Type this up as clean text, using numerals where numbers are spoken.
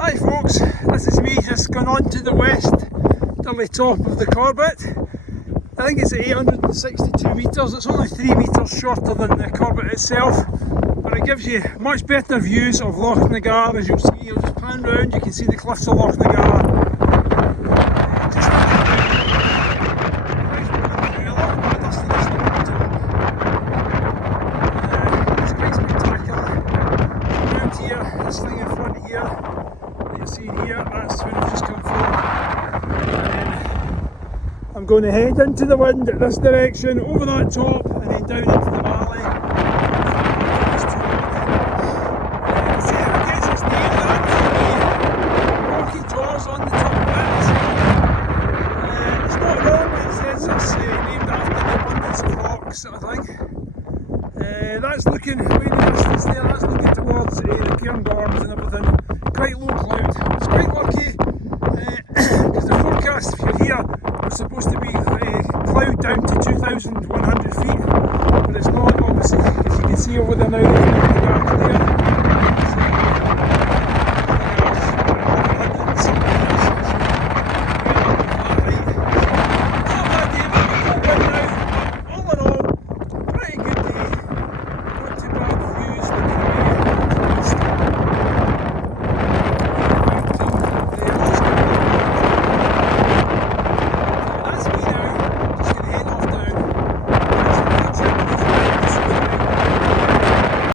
Hi folks, this is me just going on to the westerly top of the Corbett. I think it's 862 metres, it's only 3 metres shorter than the Corbett itself, but it gives you much better views of Loch Nagar. As you'll see, you'll just pan round, you can see the cliffs of Loch Nagar. This thing in front here that you're seeing here, that's when I've just come from. And then I'm going to head into the wind at this direction, over that top, and then down into the valley. See how it gets its name, that rocky jaws on the top of it. It's not wrong when it says it's named after the abundance of rocks sort of thing. That's looking, way in the distance there, that's looking towards the Cairngorms and everything. Quite low cloud. It's quite lucky because the forecast, if you're here, was supposed to be cloud down to 2,100 feet, but it's not, obviously, as you can see over there now.